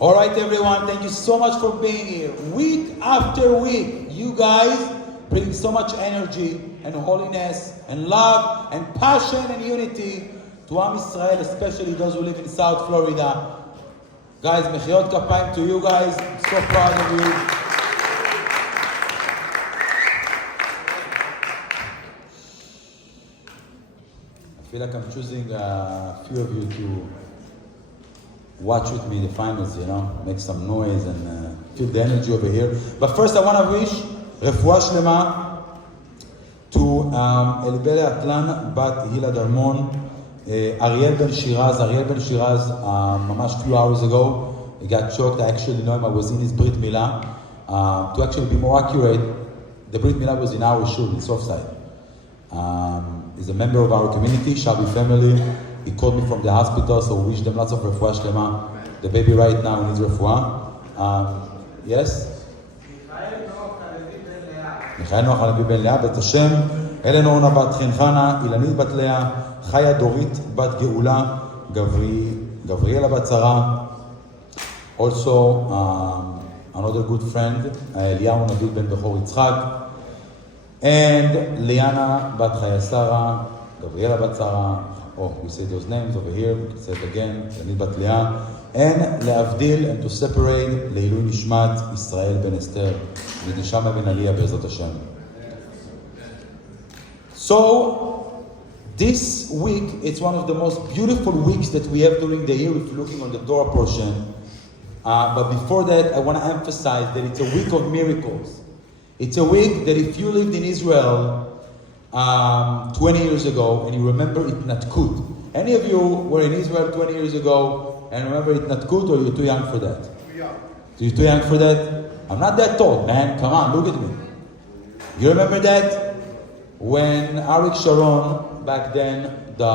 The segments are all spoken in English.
All right, everyone, thank you so much for being here. Week after week, you guys bring so much energy and holiness and love and passion and unity to Am Yisrael, especially those who live in South Florida. Guys, mechiot kapayim to you guys. I'm so proud of you. I feel like I'm choosing a few of you to watch with me the finals, make some noise and feel the energy over here. But first I want to wish רפואה שלמה to אלבלה אטלן, בת הילה דרמון, אריאל בן שירז, ממש few hours ago, he got choked. I actually know him, I was in his Brit Milah. To actually be more accurate, the Brit Milah was in our Shiur, in Southside. He's a member of our community, Shabi family. He called me from the hospital, so we wish them lots of refuah shlema. The baby right now needs refuah. Yes? מיכאל נוח הלוי בן לאה, בית השם, אלן אורנה בת חנכנה, אילנית בת לאה, חיה דורית בת גאולה, גבריאלה בת שרה. Also, another good friend, אליהו נביל בן בכור יצחק, and ליאנה בת חיה שרה, גבריאלה בת שרה. Oh, we say those names over here, we can say it again, אילנית בת לאה. And להבדיל, and to separate, לעילוי נשמת ישראל בן אסתר, ונשמה בן עליה בעזרת השם. So, this week, it's one of the most beautiful weeks that we have during the year if you're looking on the Torah portion. But before that, I want to emphasize that it's a week of miracles. It's a week that if you lived in Israel 20 years ago and you remember Itnatkut, any of you were in Israel 20 years ago and remember Itnatkut, or you're too young for that? Yeah. You're too young for that? I'm not that tall, man. Come on, look at me. You remember that? When Arik Sharon, back then, the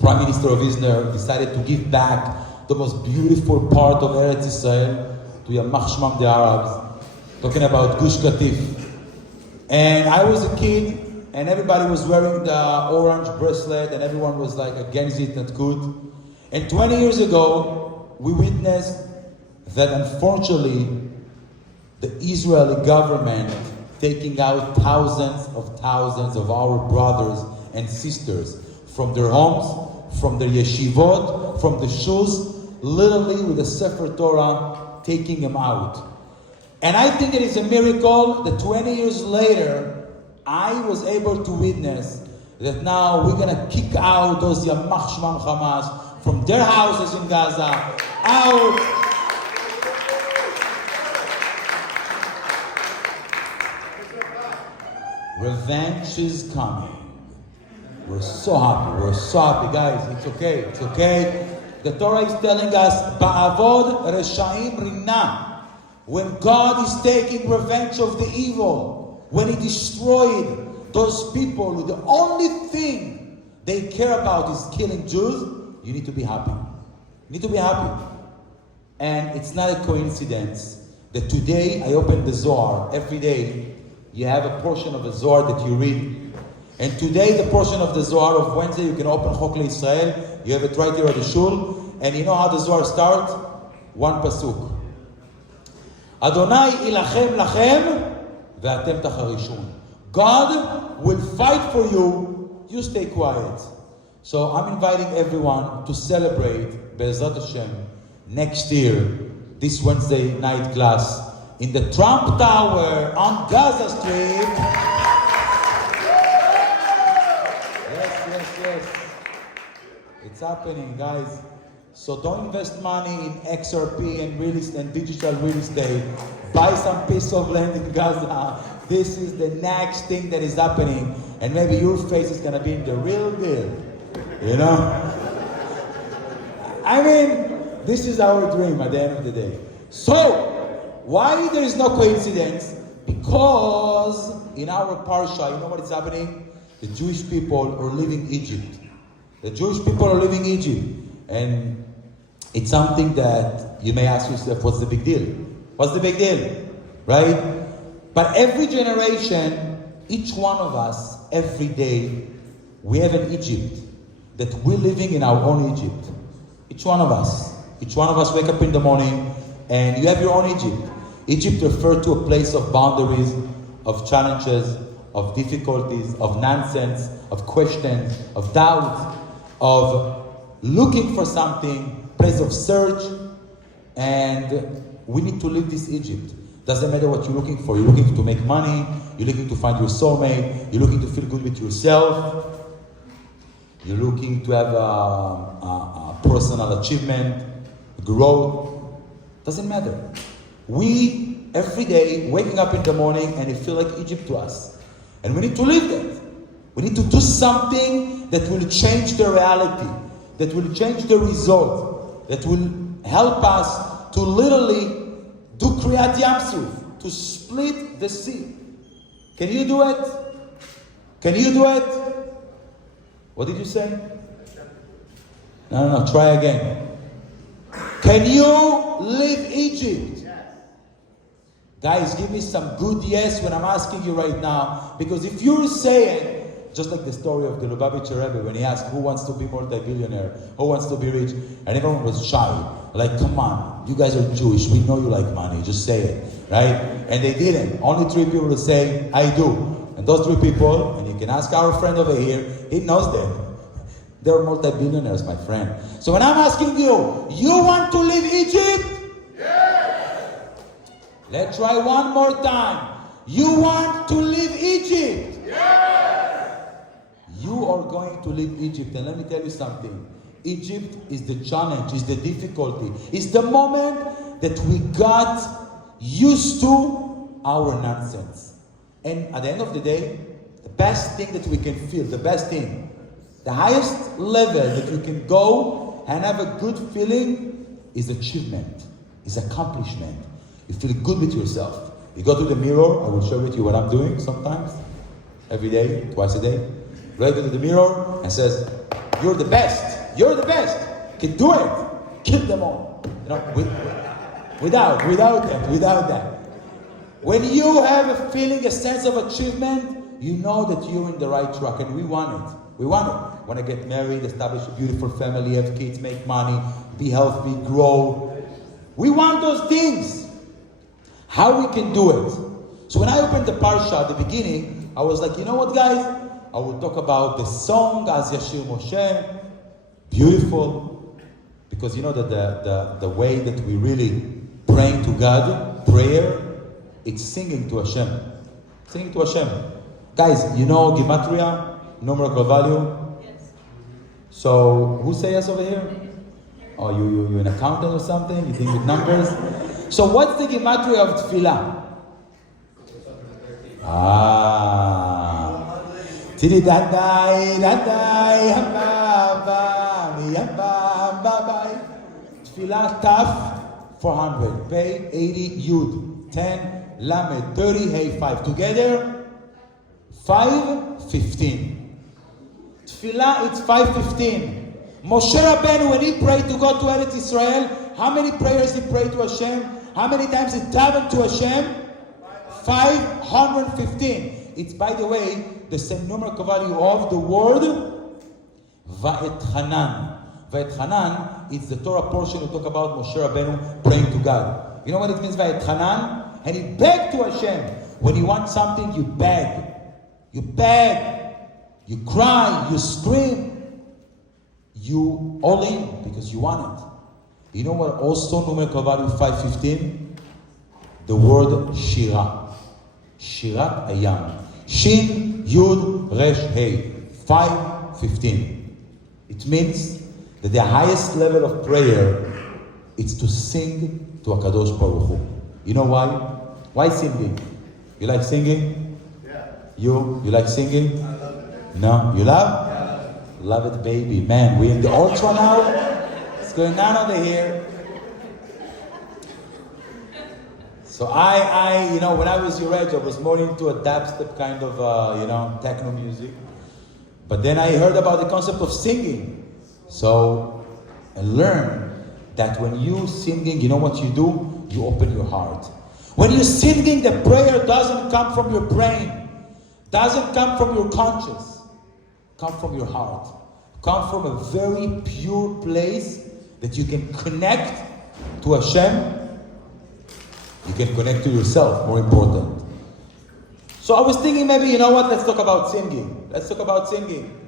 Prime Minister of Israel, decided to give back the most beautiful part of Eretz Israel to Yamach Shmam the Arabs, talking about Gush Katif. And I was a kid, and everybody was wearing the orange bracelet, and everyone was like against it, not good. And 20 years ago, we witnessed that unfortunately, the Israeli government taking out thousands of our brothers and sisters from their homes, from their yeshivot, from the shuls, literally with the Sefer Torah, taking them out. And I think it is a miracle that 20 years later, I was able to witness that now we're going to kick out those Yamach Shmam Hamas from their houses in Gaza, out. Revenge is coming. We're so happy, guys. It's okay. The Torah is telling us, Ba'avod Reshaim Rinna. When God is taking revenge of the evil, when He destroyed those people who the only thing they care about is killing Jews, you need to be happy. And it's not a coincidence that today I open the Zohar. Every day you have a portion of the Zohar that you read. And today the portion of the Zohar of Wednesday, you can open Chok LeIsrael. You have it right here at the shul. And you know how the Zohar starts? One pasuk. Adonai ilachem lachem ve'atem tacharishun. God will fight for you. You stay quiet. So I'm inviting everyone to celebrate Be'ezrat Hashem next year, this Wednesday night class in the Trump Tower on Gaza Street. Yes. It's happening, guys. So don't invest money in XRP and real estate and digital real estate. Buy some piece of land in Gaza. This is the next thing that is happening. And maybe your face is going to be in the real deal. I mean, this is our dream at the end of the day. So, why there is no coincidence? Because in our parsha, you know what is happening? The Jewish people are leaving Egypt. And it's something that you may ask yourself, what's the big deal? Right? But every generation, each one of us, every day, we have an Egypt that we're living in our own Egypt. Each one of us. Each one of us wake up in the morning and you have your own Egypt. Egypt referred to a place of boundaries, of challenges, of difficulties, of nonsense, of questions, of doubt, of looking for something, place of search. And we need to live this Egypt. Doesn't matter what you're looking for. You're looking to make money, you're looking to find your soulmate, you're looking to feel good with yourself, you're looking to have a personal achievement, growth. Doesn't matter. We, every day, waking up in the morning and it feels like Egypt to us. And we need to live that. We need to do something that will change the reality, that will change the result, that will help us to literally do Kriyat Yamsuf, to split the sea. Can you do it? Can you do it? What did you say? No, try again. Can you leave Egypt? Yes. Guys, give me some good yes when I'm asking you right now. Because if you're saying, just like the story of the Lubavitcher Rebbe, when he asked who wants to be multi-billionaire, who wants to be rich, and everyone was shy. Like, come on, you guys are Jewish, we know you like money, just say it, right? And they didn't. Only 3 people to say, I do. And those 3 people, and you can ask our friend over here, he knows them. They're multi-billionaires, my friend. So when I'm asking you, you want to leave Egypt? Yes! Let's try one more time. You want to leave Egypt? Yes! You are going to leave Egypt. And let me tell you something. Egypt is the challenge, is the difficulty. It's the moment that we got used to our nonsense. And at the end of the day, the best thing that we can feel, the best thing, the highest level that you can go and have a good feeling is achievement, is accomplishment. You feel good with yourself. You go to the mirror, I will share with you what I'm doing sometimes, every day, twice a day. Go to the mirror and says, you're the best, you're the best, you can do it, kill them all. You know, without that. When you have a feeling, a sense of achievement, you know that you're in the right track, and we want it. We want it. We want to get married, establish a beautiful family, have kids, make money, be healthy, grow. We want those things. How we can do it? So when I opened the parsha at the beginning, I was like, you know what, guys? I will talk about the song as Shiur Moshe. Beautiful. Because you know that the way that we really pray to God, prayer, it's singing to Hashem. Singing to Hashem. Guys, you know Gematria? Numerical value? Yes. So, who say yes over here? Oh, you an accountant or something? You think with numbers? So, what's the Gematria of Tefillah? Tidi dadai, Tefillah Taf, 400. Pay, 80, Yud, 10, Lamed, 30, Hey, 5. Together, 515. Tefillah, it's 5:15. Moshe Rabbeinu, when he prayed to go to Eretz Israel, how many prayers he prayed to Hashem? How many times he davened to Hashem? 515. It's, by the way, the same numerical value of the word Va'etchanan. Va'etchanan, it's the Torah portion to talk about Moshe Rabbeinu praying to God. You know what it means, Va'etchanan? And he begged to Hashem. When you want something, you beg. You beg. You cry, you scream, you all in because you want it. You know what also numerical value 515? The word Shira. Shirat Ayam. Shin, Yud, Resh, Hey. 515. It means that the highest level of prayer is to sing to HaKadosh Baruch Hu. You know why? Why singing? You like singing? Yeah. You like singing? I love it. No? You love? Yeah. Love it, baby. Man, we're in the ultra now. What's going on over here? So I when I was your age, I was more into a dubstep kind of, techno music. But then I heard about the concept of singing. So I learned that when you singing, you know what you do? You open your heart. When you're singing, the prayer doesn't come from your brain. Doesn't come from your conscience. Come from your heart. Come from a very pure place that you can connect to Hashem, you can connect to yourself, more important. So I was thinking maybe, you know what, let's talk about singing. Let's talk about singing.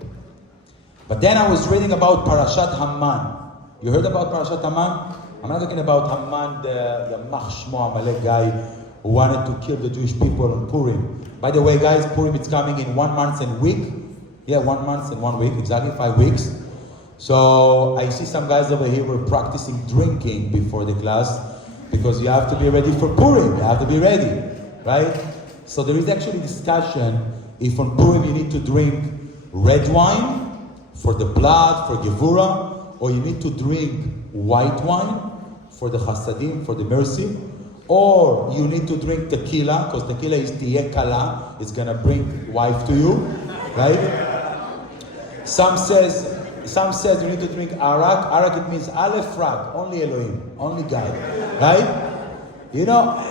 But then I was reading about Parashat Haman. You heard about Parashat Haman? I'm not talking about Haman, the Machshmo Amalek guy who wanted to kill the Jewish people on Purim. By the way, guys, Purim is coming in 1 month and a week. Yeah, 1 month and 1 week, exactly 5 weeks. So I see some guys over here were practicing drinking before the class because you have to be ready for Purim. You have to be ready, right? So there is actually discussion if on Purim you need to drink red wine for the blood, for Gevura, or you need to drink white wine for the chasadim, for the mercy, or you need to drink tequila, because tequila is tiyeh kala, it's gonna bring wife to you, right? Some says you need to drink arak. Arak, it means aleph rak, only Elohim, only God, right? You know,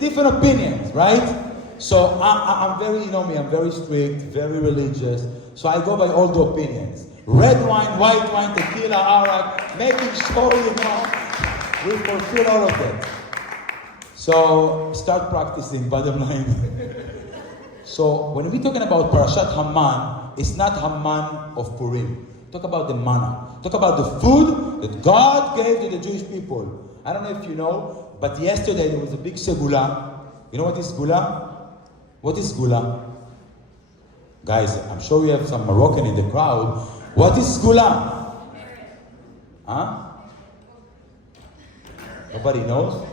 different opinions, right? So I'm very, you know me, I'm very strict, very religious. So I go by all the opinions. Red wine, white wine, tequila, arak, making sure, you know, we fulfill all of that. So start practicing, bottom line. So when we're talking about Parashat Haman, it's not Haman of Purim. Talk about the manna. Talk about the food that God gave to the Jewish people. I don't know if you know, but yesterday there was a big segula. You know what is segula? What is segula? Guys, I'm sure we have some Moroccan in the crowd. What is segula? Huh? Nobody knows?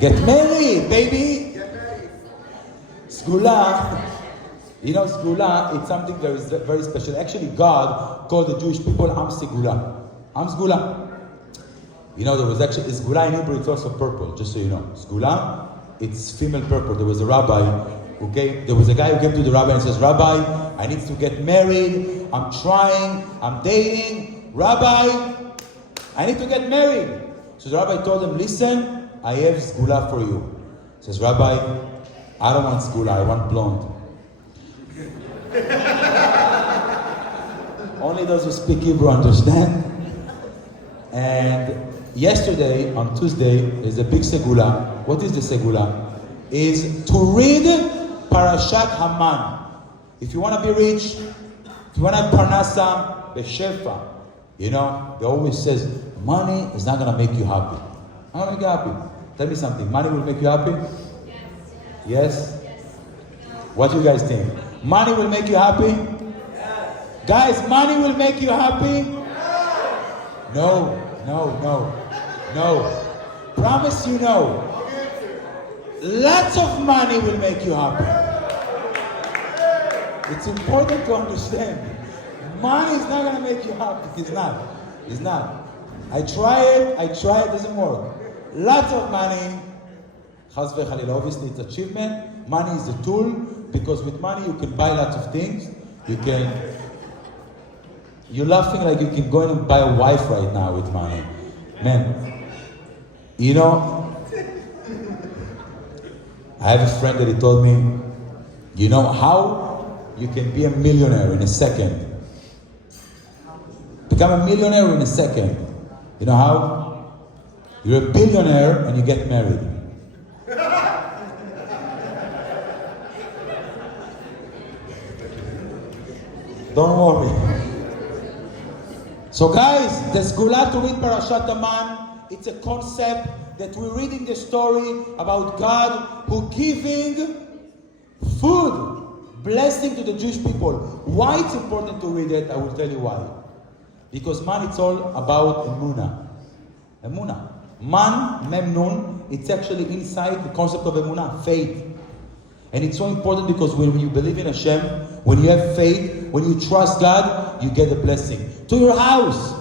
Get married, baby! Segula, you know, segula, it's something very, very special. Actually, God called the Jewish people Am Segula. Am Segula. You know, there was actually, segula in Hebrew, it's also purple, just so you know. Segula, it's female purple. There was a rabbi who came, there was a guy who came to the rabbi and says, Rabbi, I need to get married, I'm trying, I'm dating. Rabbi, I need to get married. So the rabbi told him, listen, I have segula for you. He says, Rabbi, I don't want segula, I want blonde. Only those who speak Hebrew understand. And yesterday, on Tuesday, is a big segula. What is the segula? Is to read Parashat Haman. If you want to be rich, if you want to have parnasa, beshefa, you know, they always says, money is not going to make you happy. Not going to make you happy. Tell me something, money will make you happy? Yes? What do you guys think? Money will make you happy? Guys, money will make you happy? No. Promise you no. Lots of money will make you happy. It's important to understand. Money is not going to make you happy. It's not. I try it, doesn't work. Lots of money, chas v'chalila, obviously it's achievement. Money is a tool, because with money you can buy lots of things. You're laughing like you can go in and buy a wife right now with money. Man, you know, I have a friend that he told me, you know how you can be a millionaire in a second? Become a millionaire in a second. You know how? You're a billionaire and you get married. Don't worry. So guys, the segula to read Parashat Haman, it's a concept that we're reading the story about God who giving food, blessing to the Jewish people. Why it's important to read it, I will tell you why. Because man, it's all about emunah. Emunah. Man, mem nun, it's actually inside the concept of emunah, faith. And it's so important because when you believe in Hashem, when you have faith, when you trust God, you get the blessing. To your house.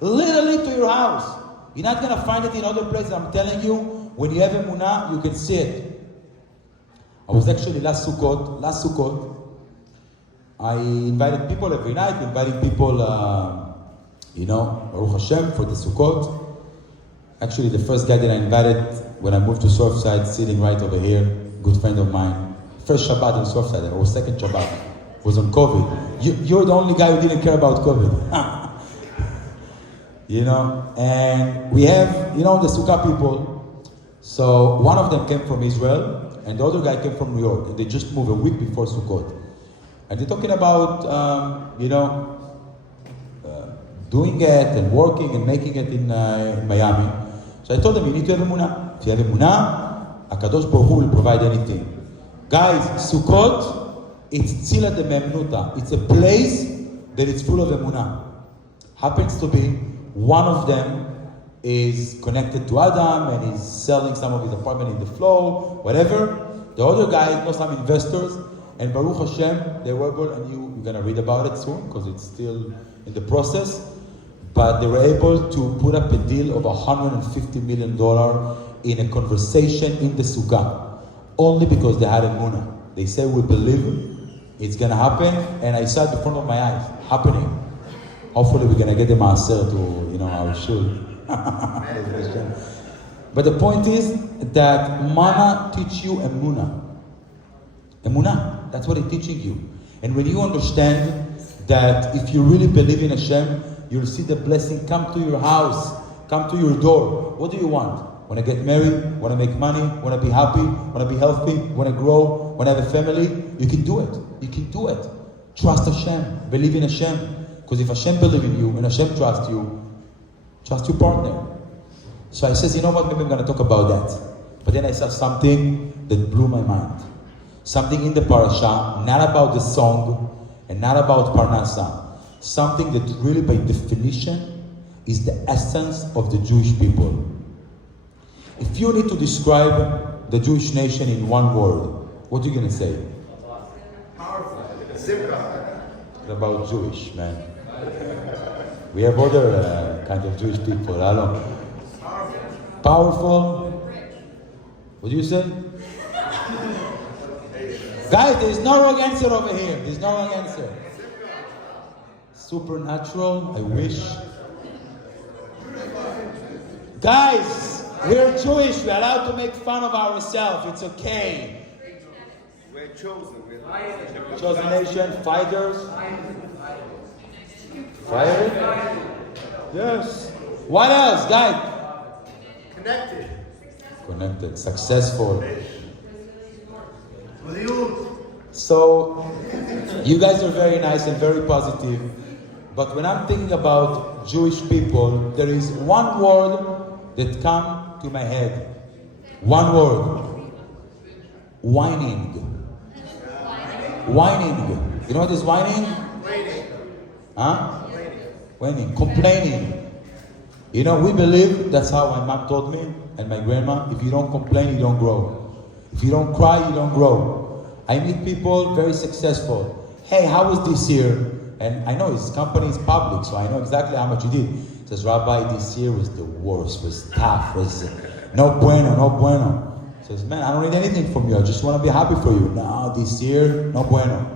Literally to your house. You're not going to find it in other places. I'm telling you, when you have emunah, you can see it. I was actually last Sukkot, I invited people every night, inviting people, Baruch Hashem, for the Sukkot. Actually, the first guy that I invited when I moved to Surfside, sitting right over here, good friend of mine. First Shabbat in Surfside, or second Shabbat. was on COVID. You're the only guy who didn't care about COVID. And we have, the Sukkah people. So one of them came from Israel, and the other guy came from New York, and they just moved a week before Sukkot. And they're talking about, doing it and working and making it in Miami. So I told them, you need to have emunah. If you have emunah, HaKadosh Baruch Hu will provide anything. Guys, Sukkot, it's tzila de memnuta. It's a place that is full of emunah. Happens to be one of them is connected to Adam and he's selling some of his apartment in the flow, whatever. The other guys know some investors, and Baruch Hashem, they were able, and you're going to read about it soon because it's still in the process, but they were able to put up a deal of $150 million in a conversation in the Sukkah, only because they had emunah. They say, we believe it's going to happen, and I saw it in front of my eyes, happening. Hopefully we're going to get the maaser to, our shul. But the point is that mana teach you emunah. Emunah, that's what it's teaching you. And when you understand that if you really believe in Hashem, you'll see the blessing come to your house, come to your door. What do you want? Want to get married? Want to make money? Want to be happy? Want to be healthy? Want to grow? Want to have a family? You can do it. You can do it. Trust Hashem. Believe in Hashem. Because if Hashem believes in you and Hashem trusts you, trust your partner. So I says, you know what, maybe I'm going to talk about that. But then I saw something that blew my mind. Something in the parasha, not about the song and not about Parnasa. Something that really by definition is the essence of the Jewish people. If you need to describe the Jewish nation in one word, what are you going to say? Powerful. About Jewish, man. We have other kind of Jewish people. I don't know. Powerful. What do you say? Guys, there's no wrong answer over here. There's no wrong answer. Supernatural, I wish. Guys, we're Jewish. We're allowed to make fun of ourselves. It's okay. We're chosen. Chosen nation, fighters. Fire? Yes. What else, guys? Connected. Successful. So, you guys are very nice and very positive. But when I'm thinking about Jewish people, there is one word that comes to my head. One word. Whining. Whining. You know what is whining? Huh? Whining. Complaining. We believe, that's how my mom told me, and my grandma, if you don't complain, you don't grow. If you don't cry, you don't grow. I meet people very successful. Hey, how was this year? And I know his company is public, so I know exactly how much he did. He says, Rabbi, this year was the worst, was tough, was no bueno. He says, man, I don't need anything from you. I just want to be happy for you. No, this year, no bueno.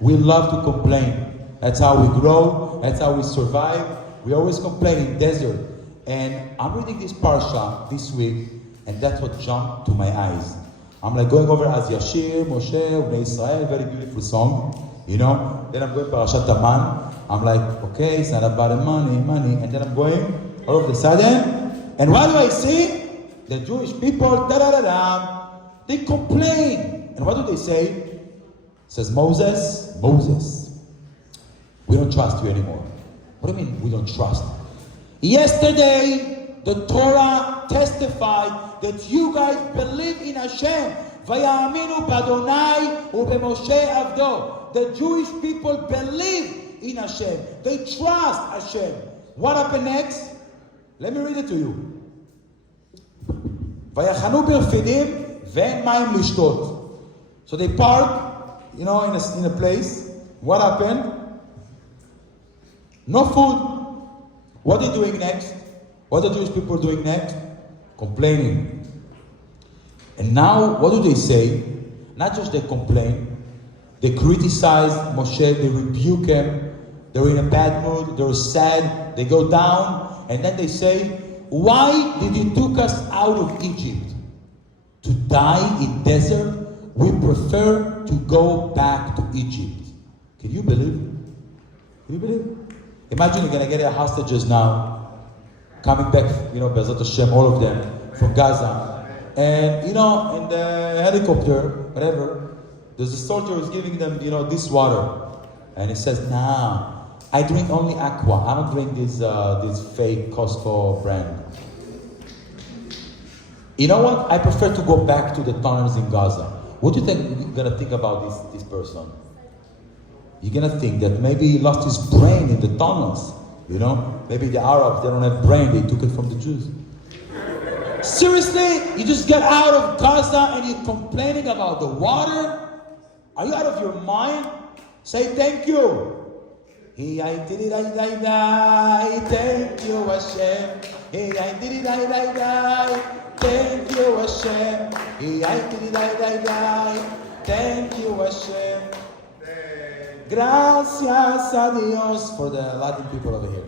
We love to complain. That's how we grow. That's how we survive. We always complain in desert. And I'm reading this parsha this week, and that's what jumped to my eyes. I'm like going over as Shiur, Moshe, Bnei Israel, very beautiful song, Then I'm going Parashat Taman. I'm like, okay, it's not about money. And then I'm going, all of a sudden, and what do I see? The Jewish people, they complain. And what do they say? It says, Moses, we don't trust you anymore. What do you mean we don't trust? Yesterday, the Torah testified that you guys believe in Hashem. Vayaminu b'Adonai u'b'Moshe avdo. The Jewish people believe in Hashem. They trust Hashem. What happened next? Let me read it to you. Vayachanu b'Refidim ve'en mayim lishtot. So they park, in a place. What happened? No food. What are they doing next? What are the Jewish people doing next? Complaining. And now, what do they say? Not just they complain, they criticize Moshe, they rebuke him, they're in a bad mood, they're sad, they go down, and then they say, why did you took us out of Egypt? To die in desert? We prefer to go back to Egypt. Can you believe? Can you believe? Imagine you're going to get your hostages now, coming back, Bezat Hashem, all of them, from Gaza. And, in the helicopter, whatever, there's a soldier who's giving them, this water. And he says, nah, I drink only aqua. I don't drink this fake Costco brand. You know what? I prefer to go back to the tunnels in Gaza. What do you think you're going to think about this person? You're going to think that maybe he lost his brain in the tunnels. Maybe the Arabs, they don't have brain, they took it from the Jews. Seriously? You just get out of Gaza and you're complaining about the water? Are you out of your mind? Say thank you. Thank you, Hashem. Thank you, Hashem. Thank you, Hashem. Gracias a Dios for the Latin people over here.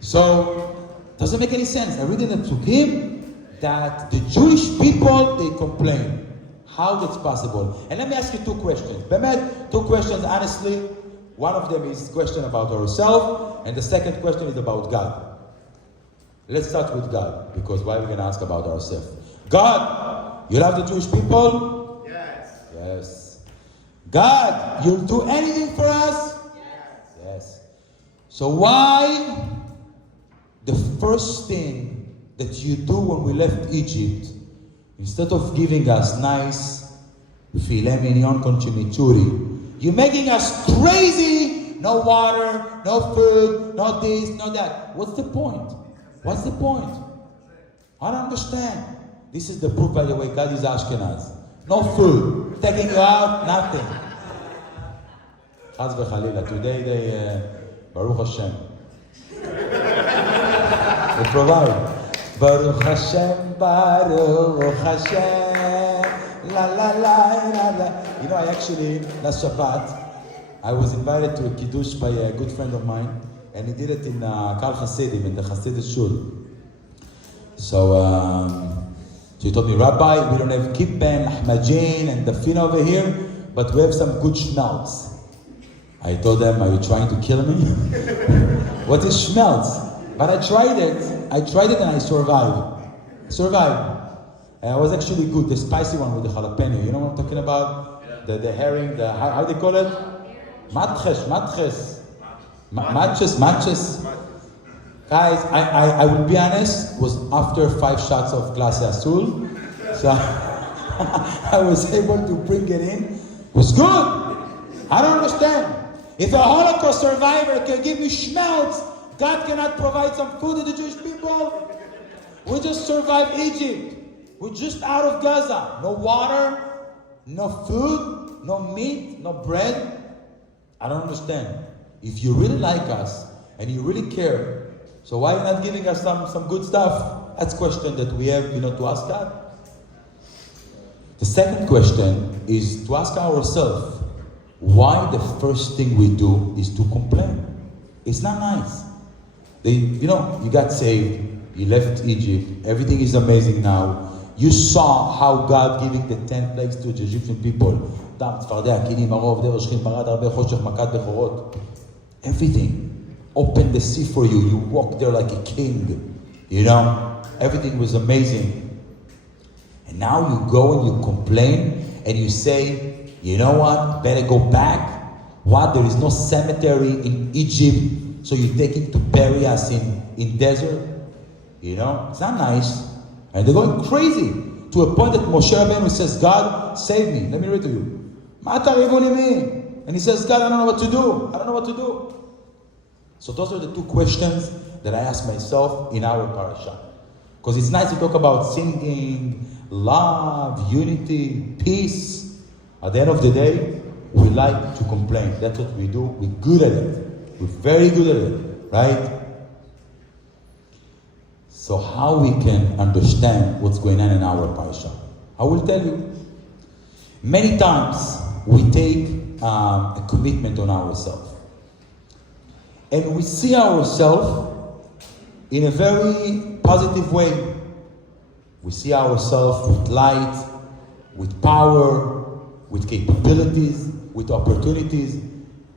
So, doesn't make any sense. I read in the Psukim that the Jewish people, they complain. How that's possible? And let me ask you two questions. Bemet, two questions, honestly. One of them is a question about ourselves, and the second question is about God. Let's start with God, because why are we going to ask about ourselves? God, you love the Jewish people? Yes. Yes. God, you'll do anything for us? Yes. Yes. So why the first thing that you do when we left Egypt, instead of giving us nice filet mignon con chimichurri, you're making us crazy? No water, no food, no this, no that. What's the point? What's the point? I don't understand. This is the proof, by the way, God is Ashkenaz. No food. Taking you out, nothing. Chaz v'chalila. Today they, Baruch Hashem. They provide. Baruch Hashem, Baruch Hashem, la la la la la. I actually, last Shabbat, I was invited to a Kiddush by a good friend of mine, and he did it in Kal Hasidim, in the Hasidus Shul. So he told me, Rabbi, we don't have kippen, ahmajin, and dafina over here, but we have some good schmelz. I told them, are you trying to kill me? What is schmelz? But I tried it and I survived. And it was actually good, the spicy one with the jalapeno. You know what I'm talking about? Yeah. The herring, how do they call it? Matches. Guys, I will be honest, was after 5 shots of Clase Azul. So I was able to bring it in. It was good. I don't understand. If a Holocaust survivor can give me schmelz, God cannot provide some food to the Jewish people? We just survived Egypt. We're just out of Gaza. No water, no food, no meat, no bread. I don't understand. If you really like us and you really care, so why are you not giving us some good stuff? That's a question that we have, to ask God. The second question is to ask ourselves, why the first thing we do is to complain? It's not nice. You got saved, you left Egypt, everything is amazing now. You saw how God giving the 10 plagues to the Egyptian people. Everything. Opened the sea for you. You walked there like a king. Everything was amazing. And now you go and you complain and you say, you know what? Better go back. What? There is no cemetery in Egypt, so you take it to bury us in desert? It's not nice. And they're going crazy to a point that Moshe Rabbeinu says, God, save me. Let me read to you. And he says, God, I don't know what to do. So those are the two questions that I ask myself in our parasha. Because it's nice to talk about singing, love, unity, peace. At the end of the day, we like to complain. That's what we do. We're good at it. We're very good at it, right? So how we can understand what's going on in our parasha? I will tell you. Many times we take a commitment on ourselves. And we see ourselves in a very positive way. We see ourselves with light, with power, with capabilities. with opportunities.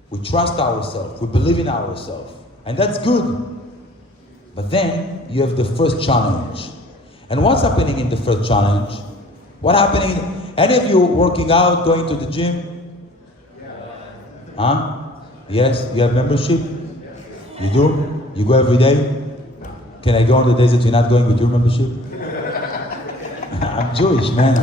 We trust ourselves. We believe in ourselves. And that's good. But then you have the first challenge. And what's happening in the first challenge? What happening? Any of you working out, going to the gym? Huh? Yes? You have membership? You do? You go every day? Can I go on the days that you're not going with your membership? I'm Jewish, man.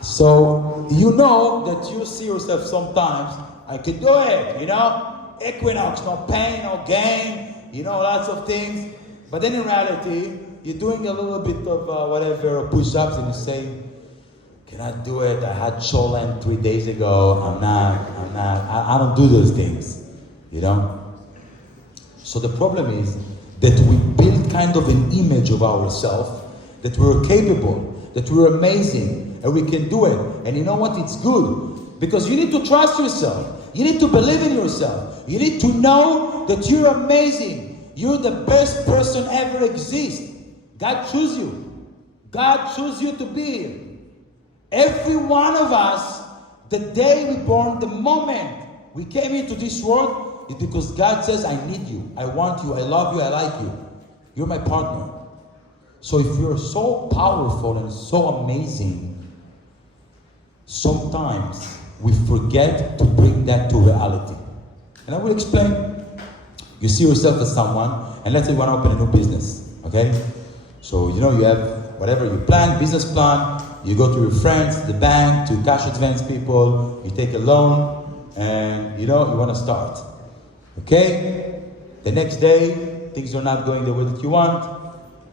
So, you know that you see yourself sometimes, I can do it, Equinox, no pain, no gain, lots of things. But then in reality, you're doing a little bit of push-ups and you say, cannot do it, I had Cholan 3 days ago, I don't do those things, So the problem is that we build kind of an image of ourselves, that we're capable, that we're amazing, and we can do it. And you know what? It's good. Because you need to trust yourself. You need to believe in yourself. You need to know that you're amazing. You're the best person ever exist. God chose you. God chose you to be here. Every one of us, the day we born, the moment we came into this world, is because God says, I need you. I want you. I love you. I like you. You're my partner. So if you're so powerful and so amazing, sometimes we forget to bring that to reality. And I will explain. You see yourself as someone, and let's say you want to open a new business, okay? So, you have whatever you plan, business plan, you go to your friends, the bank, to cash advance people, you take a loan, and you want to start. Okay? The next day, things are not going the way that you want.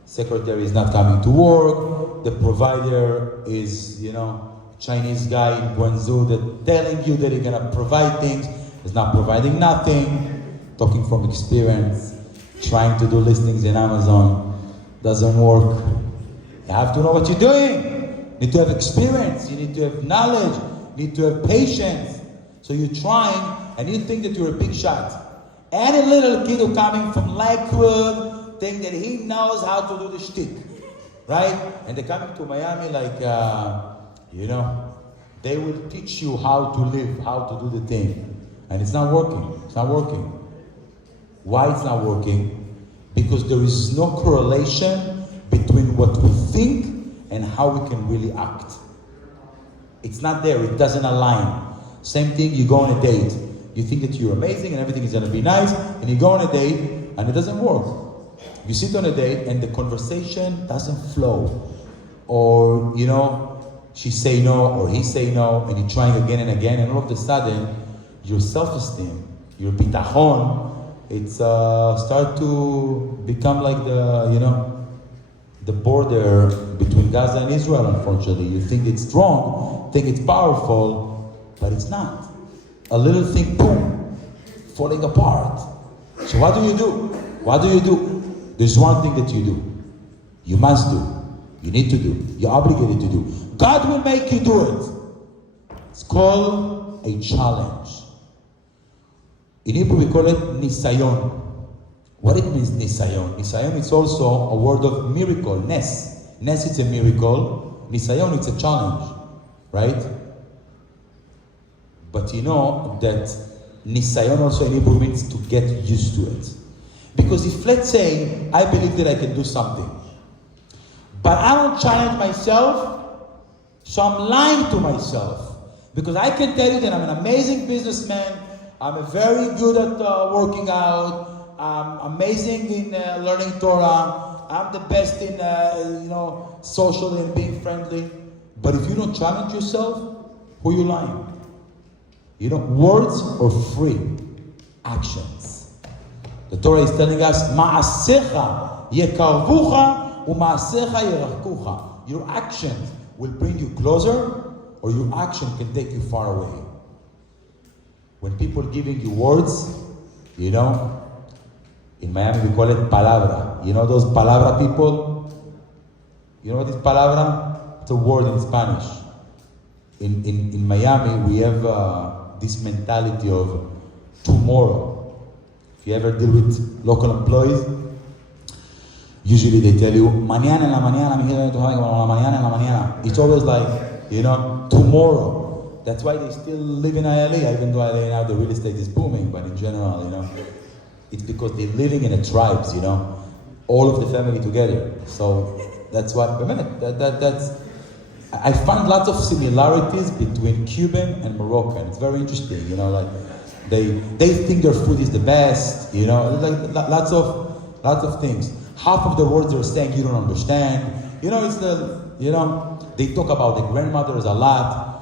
Secretary is not coming to work. The provider is, Chinese guy in Guangzhou that telling you that he's gonna provide things, is not providing nothing. Talking from experience, trying to do listings in Amazon, doesn't work. You have to know what you're doing. You need to have experience, you need to have knowledge, you need to have patience. So you're trying, and you think that you're a big shot. Any little kid who coming from Lakewood think that he knows how to do the shtick, right? And they're coming to Miami like, they will teach you how to live, how to do the thing. And it's not working, it's not working. Why it's not working? Because there is no correlation between what we think and how we can really act. It's not there, it doesn't align. Same thing, you go on a date. You think that you're amazing and everything is gonna be nice, and you go on a date and it doesn't work. You sit on a date and the conversation doesn't flow. Or, she say no or he say no, and you're trying again and again, and all of a sudden, your self-esteem, your bitachon, it's start to become like the border between Gaza and Israel, unfortunately. You think it's strong, think it's powerful, but it's not. A little thing, boom, falling apart. So what do you do? What do you do? There's one thing that you do. You must do. You need to do. You're obligated to do. God will make you do it. It's called a challenge. In Hebrew we call it nisayon. What it means, nisayon? Nisayon is also a word of miracle, nes. Nes is a miracle. Nisayon it's a challenge, right? But you know that nisayon also in Hebrew means to get used to it. Because if, let's say, I believe that I can do something, but I don't challenge myself, so I'm lying to myself. Because I can tell you that I'm an amazing businessman, I'm very good at working out, I'm amazing in learning Torah, I'm the best in social and being friendly. But if you don't challenge yourself, who are you lying? Words are free, actions. The Torah is telling us, Ma'asecha yekarvucha u'ma'asecha yerachkucha. Your actions will bring you closer, or your action can take you far away. When people are giving you words, in Miami we call it palabra. You know those palabra people? You know what is palabra? It's a word in Spanish. In Miami we have this mentality of tomorrow. If you ever deal with local employees, Usually they tell you, mañana en la mañana, mi hija, mañana en la mañana. It's always like, tomorrow. That's why they still live in Hialeah, even though Hialeah now the real estate is booming, but in general, it's because they're living in a tribes, all of the family together. So that's why, that's, I find lots of similarities between Cuban and Moroccan. It's very interesting, like they think their food is the best, like lots of things. Half of the words they're saying you don't understand. They talk about the grandmothers a lot.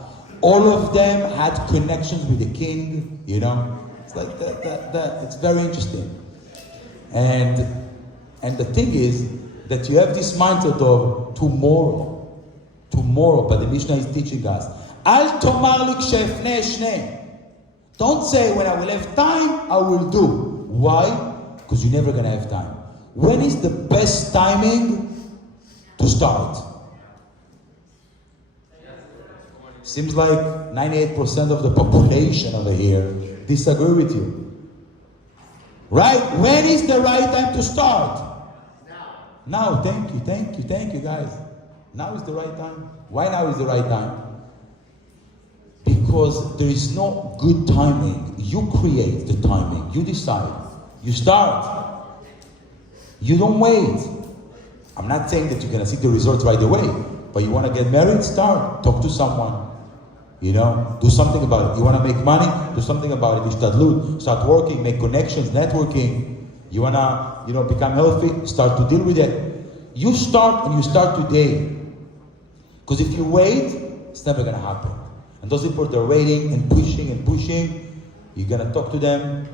All of them had connections with the king, It's like that. It's very interesting. And the thing is that you have this mindset of tomorrow, but the Mishnah is teaching us. Al tomar li kshefnei shnei. Don't say when I will have time, I will do. Why? Because you're never going to have time. When is the best timing to start? Seems like 98% of the population over here disagree with you. Right? When is the right time to start? Now. Thank you guys. Now is the right time. Why now is the right time? Because there is no good timing. You create the timing. You decide. You start. You don't wait. I'm not saying that you're going to see the results right away, but you want to get married? Start. Talk to someone. Do something about it. You want to make money? Do something about it. Ishtadlut. Start working, make connections, networking. You want to, become healthy? Start to deal with it. You start and you start today. Because if you wait, it's never going to happen. And those people, they're waiting and pushing. You're going to talk to them,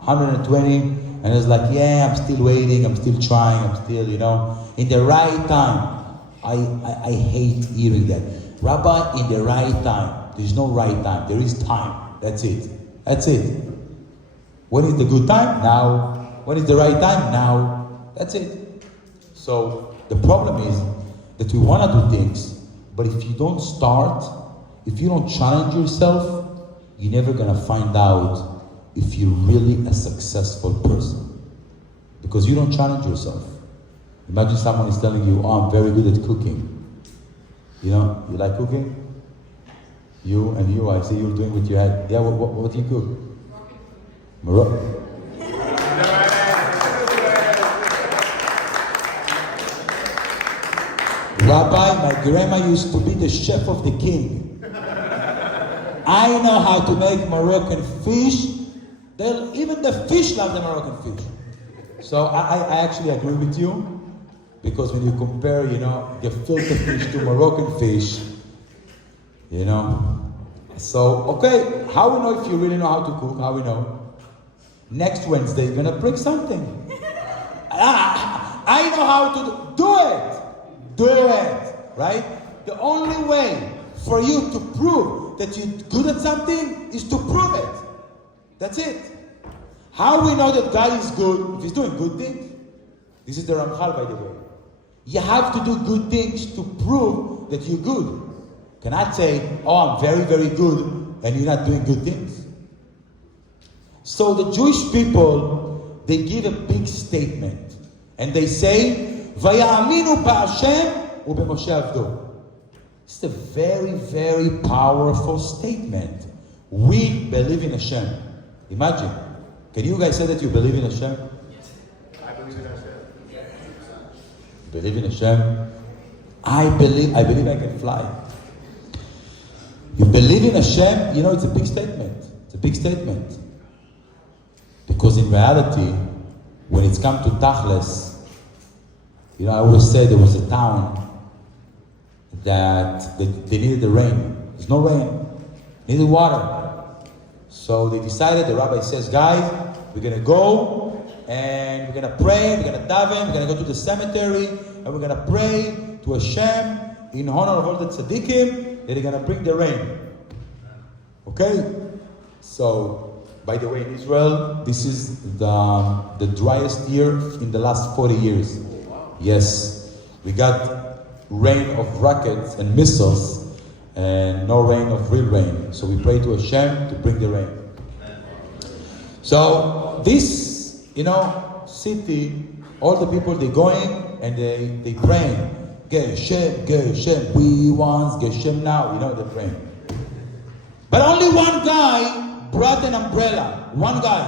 120, and it's like, yeah, I'm still waiting, I'm still trying, I'm still, in the right time. I hate hearing that. Rabbi, in the right time. There's no right time. There is time. That's it. When is the good time? Now. When is the right time? Now. That's it. So the problem is that we want to do things, but if you don't start, if you don't challenge yourself, you're never going to find out if you're really a successful person. Because you don't challenge yourself. Imagine someone is telling you, I'm very good at cooking. You like cooking? You, I see you're doing with your head. Yeah, what do you cook? Moroccan. Rabbi, my grandma used to be the chef of the king. I know how to make Moroccan fish. Even the fish love the Moroccan fish. So I actually agree with you, because when you compare, the filter fish to Moroccan fish, So, okay, how we know if you really know how to cook? How we know? Next Wednesday, you're gonna bring something. I know how to do it. Do it, right? The only way for you to prove that you're good at something is to prove it. That's it. How we know that God is good? If He's doing good things. This is the Ramchal, by the way. You have to do good things to prove that you're good. You cannot say, I'm very, very good, and you're not doing good things. So the Jewish people, they give a big statement. And they say, Vayaminu ba'Hashem u'b'Moshe avdo. It's a very, very powerful statement. We believe in Hashem. Imagine. Can you guys say that you believe in Hashem? I believe in Hashem. Believe in Hashem? I believe I can fly. You believe in Hashem, it's a big statement. It's a big statement. Because in reality, when it's come to Tachlis, I always say there was a town that they needed the rain. There's no rain. Needed water. So they decided, the rabbi says, guys, we're going to go and we're going to pray, we're going to daven, we're going to go to the cemetery and we're going to pray to Hashem in honor of all the tzaddikim that they're going to bring the rain. Okay? So, by the way, in Israel, this is the driest year in the last 40 years. Yes. We got rain of rockets and missiles and no rain of real rain. So we pray to Hashem to bring the rain. So this, city All the people, they going and they praying. Geshem, we want Geshem now. You know, they're praying. But only one guy brought an umbrella. One guy.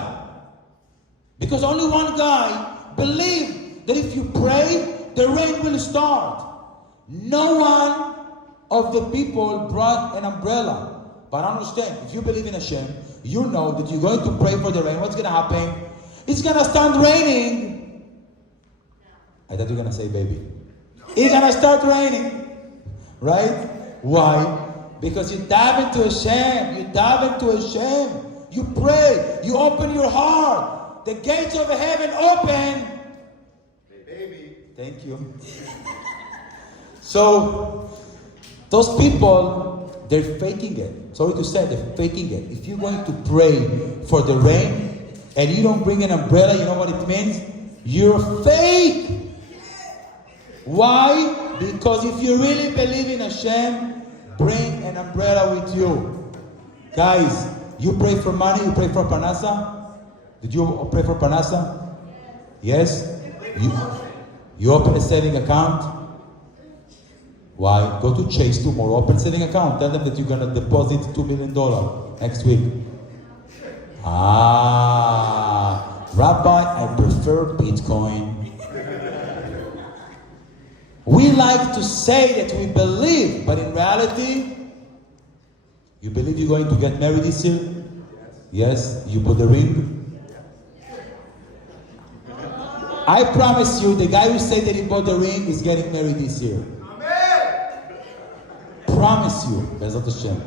Because only one guy believed that if you pray, the rain will start. No one of the people brought an umbrella. But understand, if you believe in Hashem, you know that you're going to pray for the rain. What's going to happen? It's going to start raining. I thought you were going to say baby. It's going to start raining. Right? Why? Because you dive into Hashem. You dive into Hashem. You pray. You open your heart. The gates of heaven open. Hey, baby. Thank you. So, those people, they're faking it. Sorry to say, they're faking it. If you're going to pray for the rain and you don't bring an umbrella, you know what it means? You're fake. Why? Because if you really believe in Hashem, bring an umbrella with you. Guys, you pray for money, you pray for Parnasa? Did you pray for Parnasa? Yes? You open a saving account? Why? Go to Chase tomorrow, open saving account. Tell them that you're going to deposit $2 million next week. Rabbi, I prefer Bitcoin. We like to say that we believe, but in reality, you believe you're going to get married this year? Yes? You put the ring? I promise you, the guy who said that he bought the ring is getting married this year. Promise you, Bezat Hashem.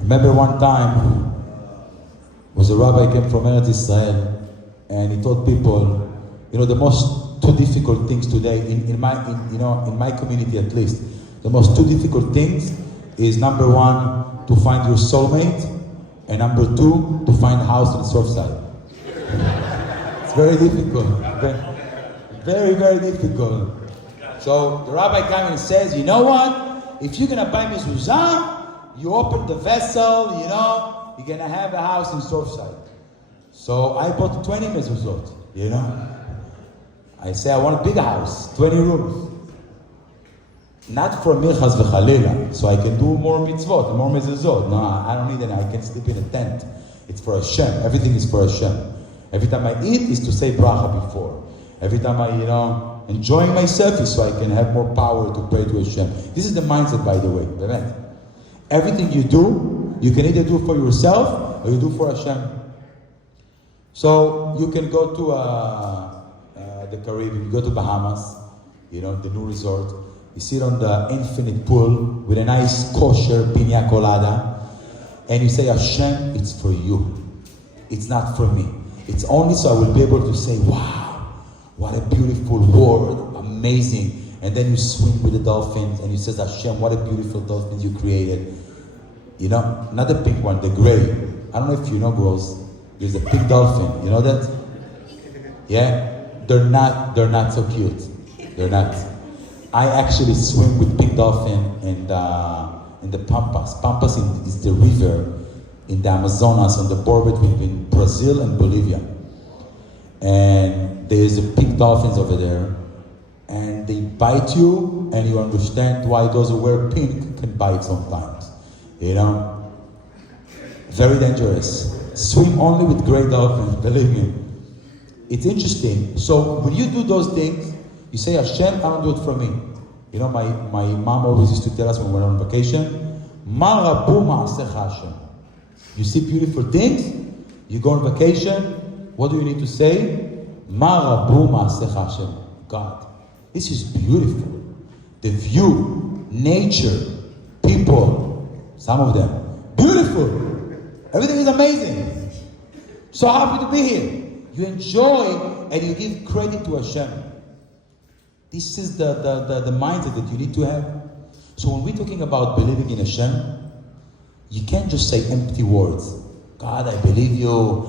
Remember one time, was a rabbi came from Eretz Israel, and he taught people, the most two difficult things today in my community at least. The most two difficult things is number one, to find your soulmate, and number two, to find a house on the south side. It's very difficult. Very, very difficult. So the rabbi comes and says, you know what? If you're going to buy mezuzah, you open the vessel, you're going to have a house in Surfside. So I bought 20 mezuzot, I say, I want a big house, 20 rooms. Not for me, chas v'chalila, so I can do more mitzvot, more mezuzot. No, I don't need any, I can sleep in a tent. It's for Hashem, everything is for Hashem. Every time I eat is to say bracha before. Every time I, enjoying myself is so I can have more power to pray to Hashem. This is the mindset, by the way. Everything you do, you can either do for yourself or you do for Hashem. So you can go to the Caribbean, you go to Bahamas, the new resort. You sit on the infinite pool with a nice kosher piña colada, and you say, Hashem, it's for you. It's not for me. It's only so I will be able to say, wow, what a beautiful world, amazing. And then you swim with the dolphins, and you say, Hashem, what a beautiful dolphins you created. Not the pink one, the gray. I don't know if you know, girls. There's a pink dolphin. You know that? Yeah? They're not so cute. They're not. I actually swim with pink dolphin in the Pampas. Pampas is the river in the Amazonas on the border between Brazil and Bolivia. And there's a pink dolphins over there. And they bite you, and you understand why those who wear pink can bite sometimes. Very dangerous. Swim only with gray dolphins, believe me. It's interesting. So when you do those things, you say, Hashem, I don't do it for me. My mom always used to tell us when we were on vacation, Ma rabu ma'asecha Hashem. You see beautiful things, you go on vacation, what do you need to say? Ma rabu ma'asecha Hashem. God, this is beautiful. The view, nature, people, some of them, beautiful. Everything is amazing. So happy to be here. You enjoy and you give credit to Hashem. This is the mindset that you need to have. So when we're talking about believing in Hashem, you can't just say empty words. God, I believe you.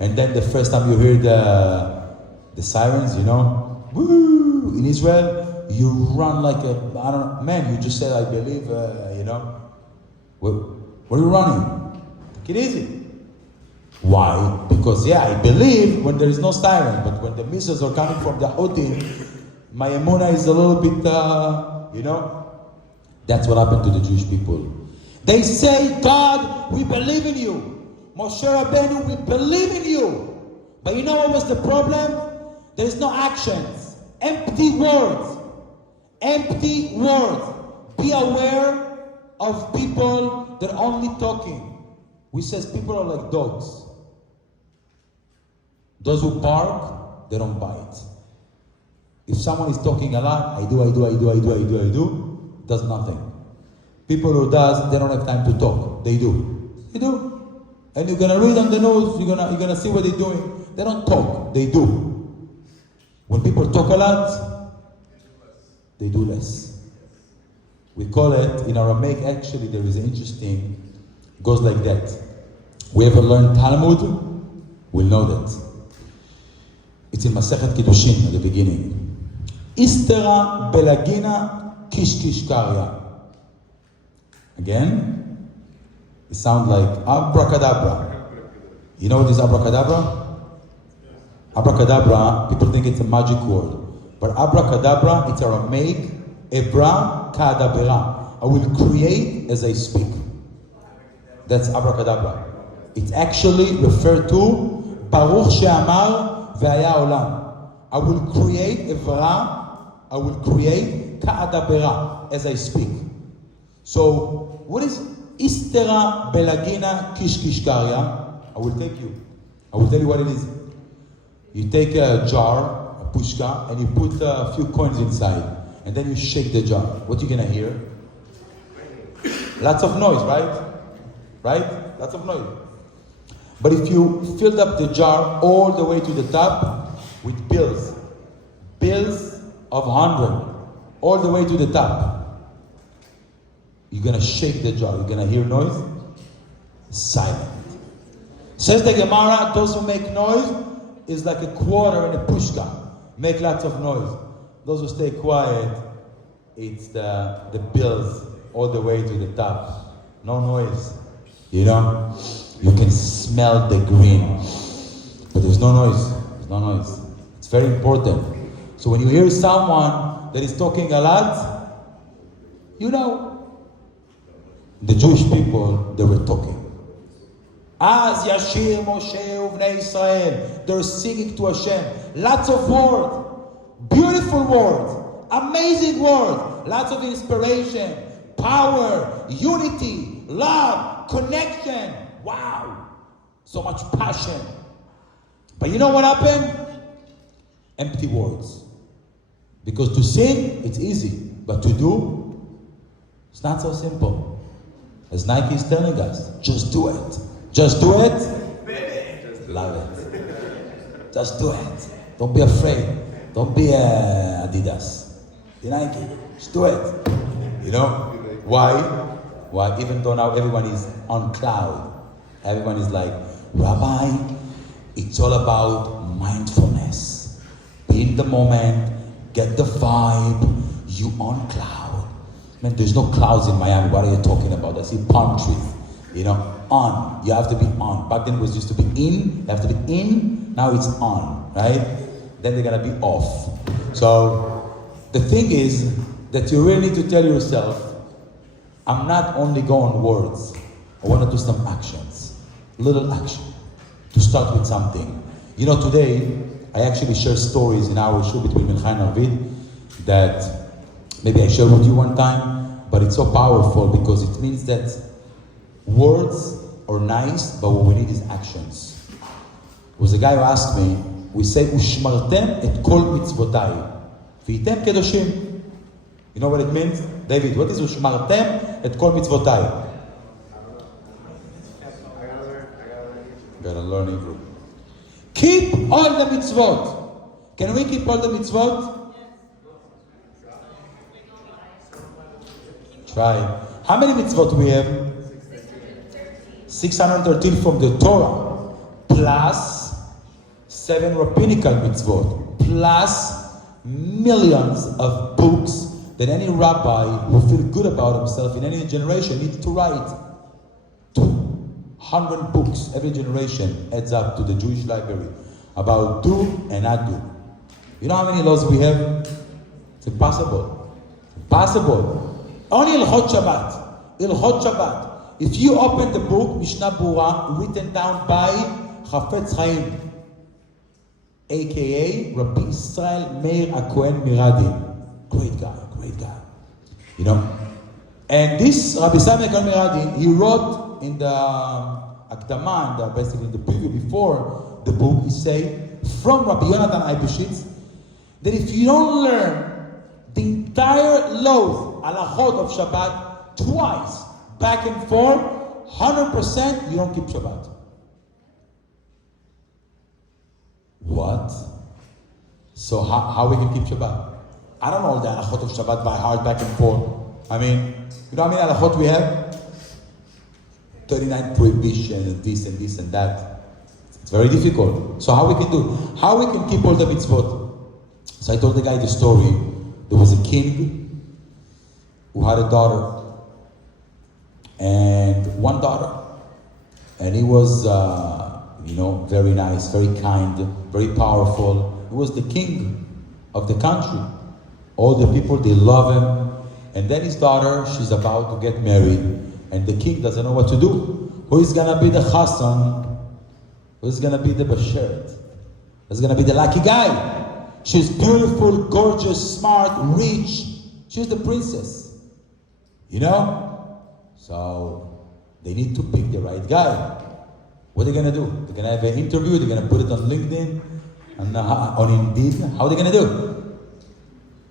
And then the first time you hear the sirens, woo, in Israel, you run like man, you just said, I believe, where are you running? Take it easy. Why? Because I believe when there is no siren, but when the missiles are coming from the Houthi, my emunah is a little bit, That's what happened to the Jewish people. They say, God, we believe in you. Moshe Rabbeinu, we believe in you. But you know what was the problem? There's no actions. Empty words. Empty words. Be aware of people that are only talking. We says people are like dogs. Those who bark, they don't bite. If someone is talking a lot, I do, does nothing. People who does, they don't have time to talk. They do. They do. And you're gonna read on the news, you're gonna see what they're doing. They don't talk, they do. When people talk a lot, they do less. We call it, in Aramaic, actually there is an interesting, goes like that. Whoever learned Talmud will know that. It's in Masechet Kiddushin at the beginning. Istera belagina kish kish karya. Again, it sounds like abracadabra. You know what is abracadabra? Abracadabra, people think it's a magic word. But abracadabra, it's Aramaic, ebra kadabra. I will create as I speak. That's abracadabra. It's actually referred to Baruch she'amar ve'haya olam. I will create evra, I will create ka'adabera as I speak. So, what is istera belagina kish kish karya? I will tell you what it is. You take a jar, a pushka, and you put a few coins inside, and then you shake the jar. What are you gonna hear? Lots of noise, right? Right? Lots of noise. But if you filled up the jar all the way to the top with bills of 100, all the way to the top, you're gonna shake the jar. You're gonna hear noise? Silent. Says the Gemara, those who make noise is like a quarter in a pushka. Make lots of noise. Those who stay quiet, it's the bills all the way to the top. No noise. You know? You can smell the green. But there's no noise. There's no noise. It's very important. So when you hear someone that is talking a lot, you know, the Jewish people, they were talking. Az Yashir Moshe Uvnei Israel. They're singing to Hashem. Lots of words. Beautiful words. Amazing words. Lots of inspiration. Power. Unity. Love. Connection. Wow. So much passion. But you know what happened? Empty words. Because to sing, it's easy. But to do, it's not so simple. As Nike is telling us, just do it. Just do it. Love it. Just do it. Don't be afraid. Don't be Adidas. Be Nike. Just do it. You know? Why? Why? Even though now everyone is on cloud. Everyone is like, Rabbi, it's all about mindfulness. Be in the moment. Get the vibe. You on cloud. Man, there's no clouds in Miami. What are you talking about? I see palm trees. You know, on. You have to be on. Back then it was used to be in. You have to be in. Now it's on, right? Then they're gonna be off. So the thing is that you really need to tell yourself, I'm not only going words. I want to do some actions. Little action. To start with something. You know, today I actually share stories in our show between Mincha and Arvid that maybe I shared with you one time, but it's so powerful because it means that words are nice, but what we need is actions. There was a guy who asked me, we say, Ushmartem et kol mitzvotai, v'yitem kedoshim. You know what it means? David, what is Ushmartem et kol mitzvotai? Gotta learn Hebrew. Keep all the mitzvot. Can we keep all the mitzvot? Try. How many mitzvot we have? 613 from the Torah, plus 7 rabbinical mitzvot, plus millions of books that any rabbi who feels good about himself in any generation needs to write. 100 books. Every generation adds up to the Jewish library about do and not do. You know how many laws we have? It's impossible. Impossible. Only Ilchot Shabbat. Ilchot Shabbat. If you open the book, Mishnah Berurah, written down by Chafetz Chaim, aka Rabbi Israel Meir HaKohen Miradin. Great guy, great guy. You know? And this Rabbi Israel Meir HaKohen Miradin, he wrote in the Akdama, and basically in the preview before the book, he say, from Rabbi Yonatan Eibeshitz, that if you don't learn the entire laws, halachot of Shabbat, twice, back and forth, 100%, you don't keep Shabbat. What? So how we can keep Shabbat? I don't know all the halachot of Shabbat by heart, back and forth. I mean, you know how many halachot we have? 39 prohibitions and this and that. It's very difficult. So how we can do? How we can keep all the mitzvot? So I told the guy the story. There was a king who had a daughter. And one daughter. And he was, very nice, very kind, very powerful. He was the king of the country. All the people, they love him. And then his daughter, she's about to get married. And the king doesn't know what to do. Who is going to be the chassan? Who's going to be the bashert? Who's going to be the lucky guy? She's beautiful, gorgeous, smart, rich. She's the princess. You know? So they need to pick the right guy. What are they going to do? They're going to have an interview. They're going to put it on LinkedIn and on Indeed. How are they going to do?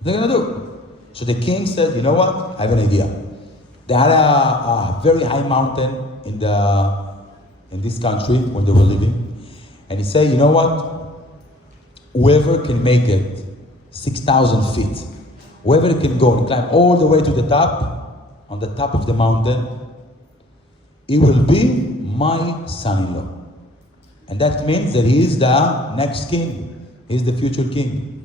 What are they going to do? So the king said, you know what? I have an idea. They had a very high mountain in this country when they were living. And he said, you know what? Whoever can make it 6,000 feet, whoever can go and climb all the way to the top, on the top of the mountain, he will be my son-in-law. And that means that he is the next king. He is the future king.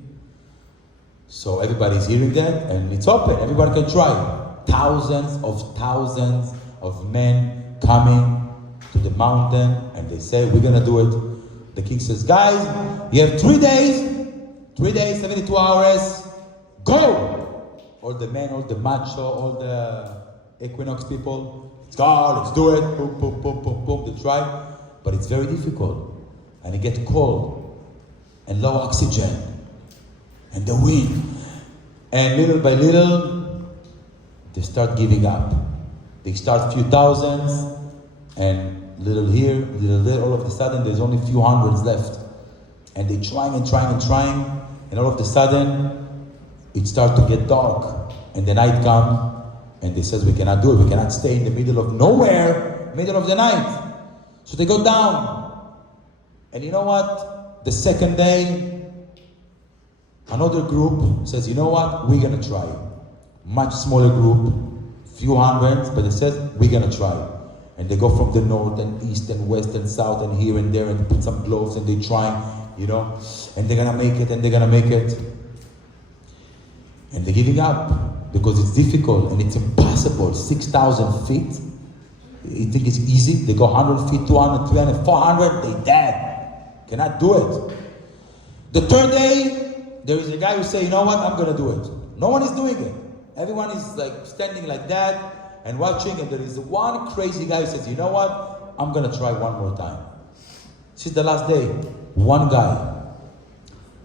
So everybody's hearing that, and it's open. Everybody can try. Thousands of men coming to the mountain, and they say, we're going to do it. The king says, guys, you have 3 days, 72 hours, go! All the men, all the macho, all the equinox people, let's go, let's do it, boom, boom, boom, boom, boom, they try. But it's very difficult, and it gets cold, and low oxygen, and the wind. And little by little, they start giving up. They start few thousands, and little here, little there. All of a sudden, there's only a few hundreds left. And they're trying, and all of a sudden, it starts to get dark. And the night comes, and they says, we cannot do it. We cannot stay in the middle of nowhere, middle of the night. So they go down. And you know what? The second day, another group says, you know what? We're going to try. Much smaller group, few hundreds, but it says, we're going to try. And they go from the north and east and west and south and here and there and put some gloves and they try, and they're going to make it and they're going to make it. And they're giving up because it's difficult and it's impossible. 6,000 feet. You think it's easy? They go 100 feet, 200, 300, 400, they dead. Cannot do it. The third day, there is a guy who say, you know what? I'm going to do it. No one is doing it. Everyone is like standing like that and watching, and there is one crazy guy who says, you know what? I'm going to try one more time. This is the last day. One guy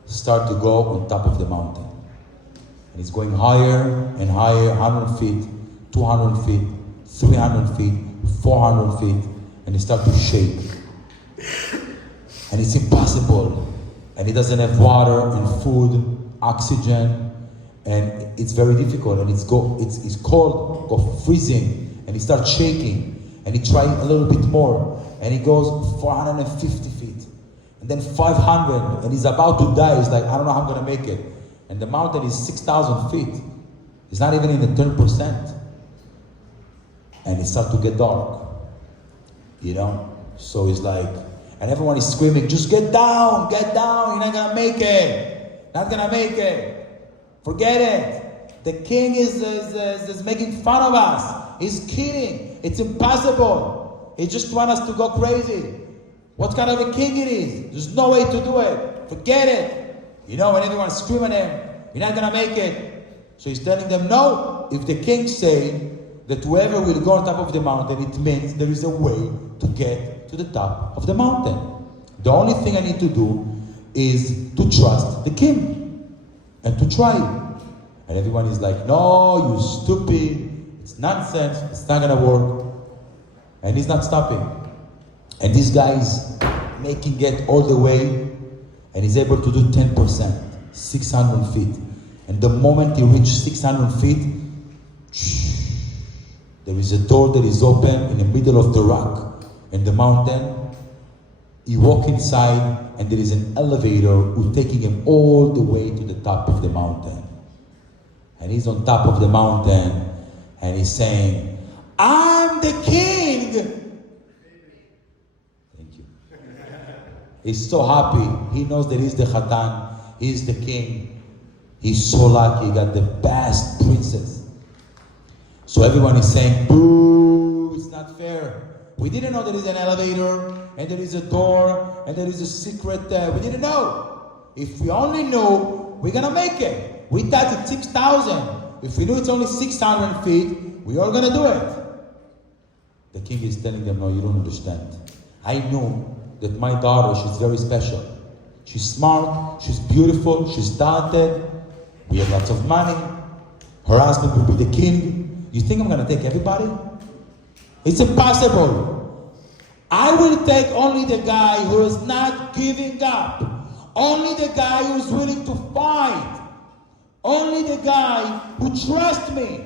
start to go on top of the mountain. And he's going higher and higher, 100 feet, 200 feet, 300 feet, 400 feet, and he starts to shake. And it's impossible. And he doesn't have water and food, oxygen, and it's very difficult. And it's cold, go freezing, and he starts shaking. And he tries a little bit more, and he goes 450 feet, and then 500, and he's about to die. He's like, I don't know how I'm gonna make it. And the mountain is 6,000 feet. It's not even in the 10%. And it starts to get dark, So he's like, and everyone is screaming, just get down, you're not gonna make it. Not gonna make it. Forget it. The king is making fun of us. He's kidding. It's impossible. He just wants us to go crazy. What kind of a king it is? There's no way to do it. Forget it. You know, when everyone's screaming at him, you're not going to make it. So he's telling them, no. If the king say that whoever will go on top of the mountain, it means there is a way to get to the top of the mountain. The only thing I need to do is to trust the king and to try. And everyone is like, no, you stupid. It's nonsense. It's not going to work. And he's not stopping. And this guy is making it all the way, and he's able to do 10%, 600 feet. And the moment he reaches 600 feet, there is a door that is open in the middle of the rock in the mountain. He walks inside, and there is an elevator who's taking him all the way to the top of the mountain. And he's on top of the mountain, and he's saying, I'm the king! Thank you. He's so happy. He knows that he's the Chatan, he's the king. He's so lucky, he got the best princess. So everyone is saying, boo, it's not fair. We didn't know there is an elevator, and there is a door, and there is a secret. We didn't know. If we only knew, we're gonna make it. We thought it's 6,000. If we knew it's only 600 feet, we are gonna do it. The king is telling them, no, you don't understand. I knew that my daughter, she's very special. She's smart, she's beautiful, she's talented. We have lots of money. Her husband will be the king. You think I'm gonna take everybody? It's impossible. I will take only the guy who is not giving up. Only the guy who is willing to fight. Only the guy who trusts me.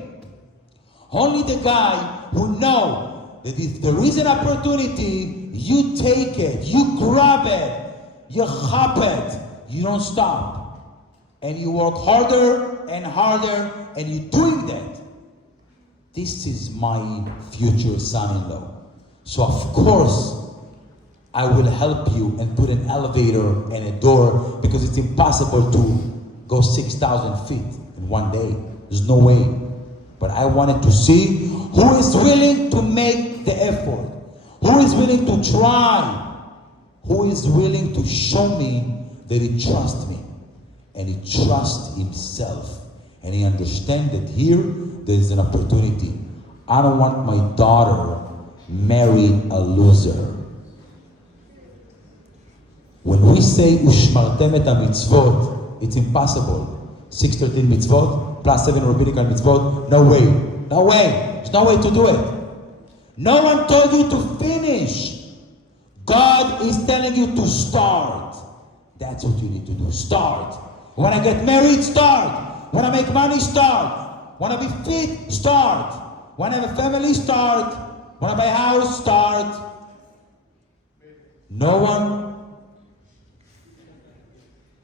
Only the guy who knows that if there is an opportunity, you take it, you grab it, you hop it, you don't stop. And you work harder and harder, and you're doing that. This is my future son-in-law. So of course, I will help you and put an elevator and a door, because it's impossible to go 6,000 feet in one day. There's no way. But I wanted to see who is willing to make the effort, who is willing to try, who is willing to show me that he trusts me, and he trusts himself, and he understands that here there is an opportunity. I don't want my daughter marry a loser. When we say ushmartem et mitzvot, it's impossible. 613 mitzvot plus 7 rabbinical mitzvot. No way. No way. There's no way to do it. No one told you to finish. God is telling you to start. That's what you need to do. Start. Want to get married? Start. Want to make money? Start. Want to be fit? Start. Want to have a family? Start. Want to buy a house? Start. No one.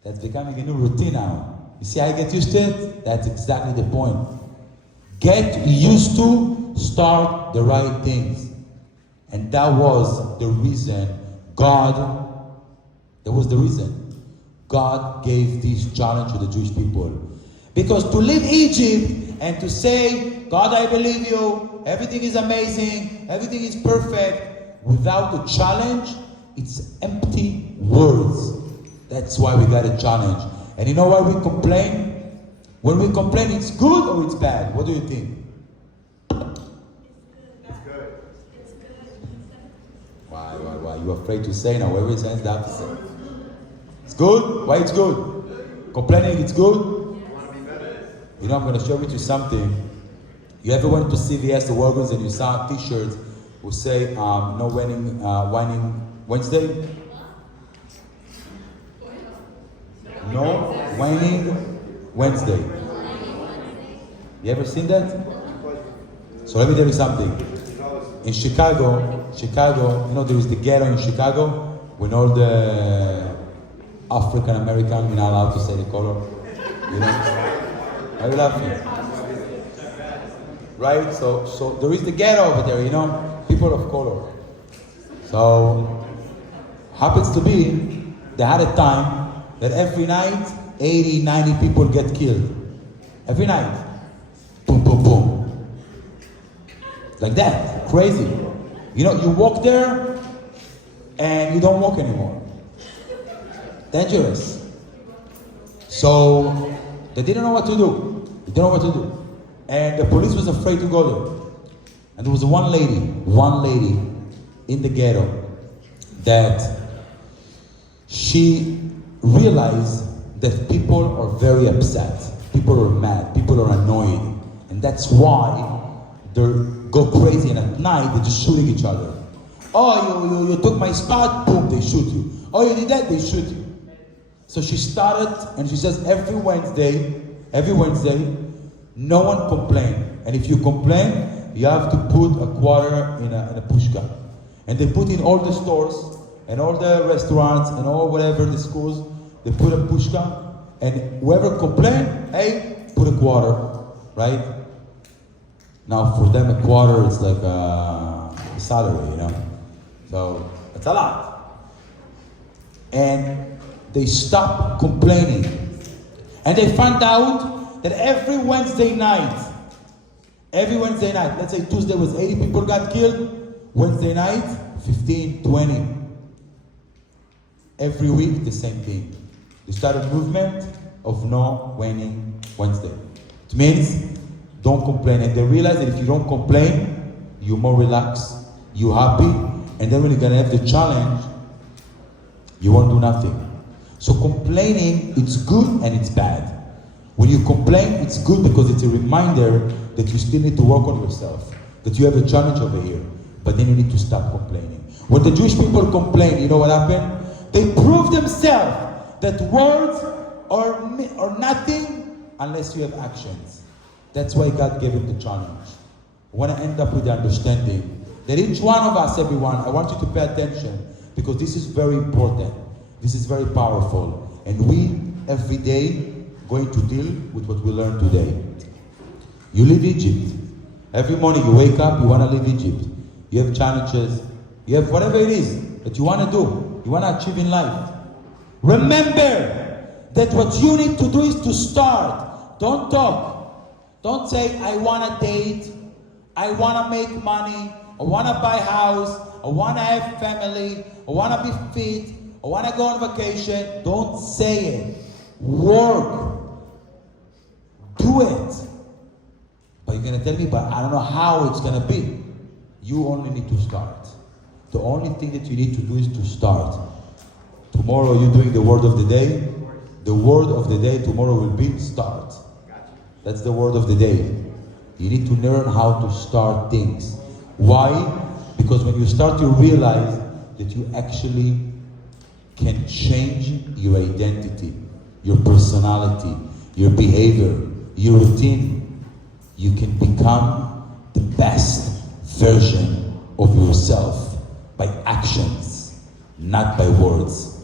That's becoming a new routine now. You see how I get used to it? That's exactly the point. Get used to start the right things. And that was the reason God gave this challenge to the Jewish people. Because to leave Egypt and to say, God, I believe you, everything is amazing, everything is perfect, without a challenge, it's empty words. That's why we got a challenge. And you know why we complain? When we complain, it's good or it's bad? What do you think? It's good. Why? You're afraid to say now. Every sense the opposite. It's good? Why it's good? Complaining, it's good? You want to be better? You know, I'm going to share with you something. You ever went to CVS or Walgreens and you saw t-shirts who say, no whining Wednesday? No whining Wednesday. You ever seen that? So let me tell you something. In Chicago, you know there is the ghetto in Chicago when all the African American, we're not allowed to say the color. You know? Why are you laughing? Right? So there is the ghetto over there, you know? People of color. So happens to be they had a time that every night 80, 90 people get killed. Every night. Boom, boom, boom. Like that. Crazy. You know, you walk there and you don't walk anymore. Dangerous. So they didn't know what to do. They didn't know what to do. And the police was afraid to go there. And there was one lady in the ghetto that she realized that people are very upset. People are mad. People are annoyed. And that's why they go crazy, and at night they're just shooting each other. Oh, you took my spot, boom, they shoot you. Oh, you did that, they shoot you. So she started, and she says every Wednesday, no one complain. And if you complain, you have to put a quarter in a pushka. And they put in all the stores, and all the restaurants, and all whatever the schools, they put a pushka, and whoever complain, hey, put a quarter, right? Now for them a quarter is like a salary, you know? So it's a lot. And they stopped complaining. And they found out that every Wednesday night, let's say Tuesday was 80 people got killed, Wednesday night, 15, 20. Every week, the same thing. They started a movement of no winning Wednesday. It means, don't complain. And they realize that if you don't complain, you're more relaxed, you're happy, and then when you're going to have the challenge, you won't do nothing. So complaining, it's good and it's bad. When you complain, it's good because it's a reminder that you still need to work on yourself, that you have a challenge over here, but then you need to stop complaining. When the Jewish people complain, you know what happened? They prove themselves that words are nothing unless you have actions. That's why God gave him the challenge. I want to end up with the understanding that each one of us, everyone, I want you to pay attention because this is very important. This is very powerful. And we, every day, going to deal with what we learned today. You leave Egypt. Every morning you wake up, you want to leave Egypt. You have challenges. You have whatever it is that you want to do. You want to achieve in life. Remember that what you need to do is to start. Don't talk. Don't say, I want to date. I want to make money. I want to buy a house. I want to have family. I want to be fit. I want to go on vacation. Don't say it. Work. Do it. But you're going to tell me, but I don't know how it's going to be. You only need to start. The only thing that you need to do is to start. Tomorrow you're doing the word of the day. The word of the day tomorrow will be start. That's the word of the day. You need to learn how to start things. Why? Because when you start, you realize that you actually can change your identity, your personality, your behavior, your routine. You can become the best version of yourself by actions, not by words.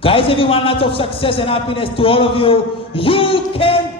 Guys, everyone, lots of success and happiness to all of you. You can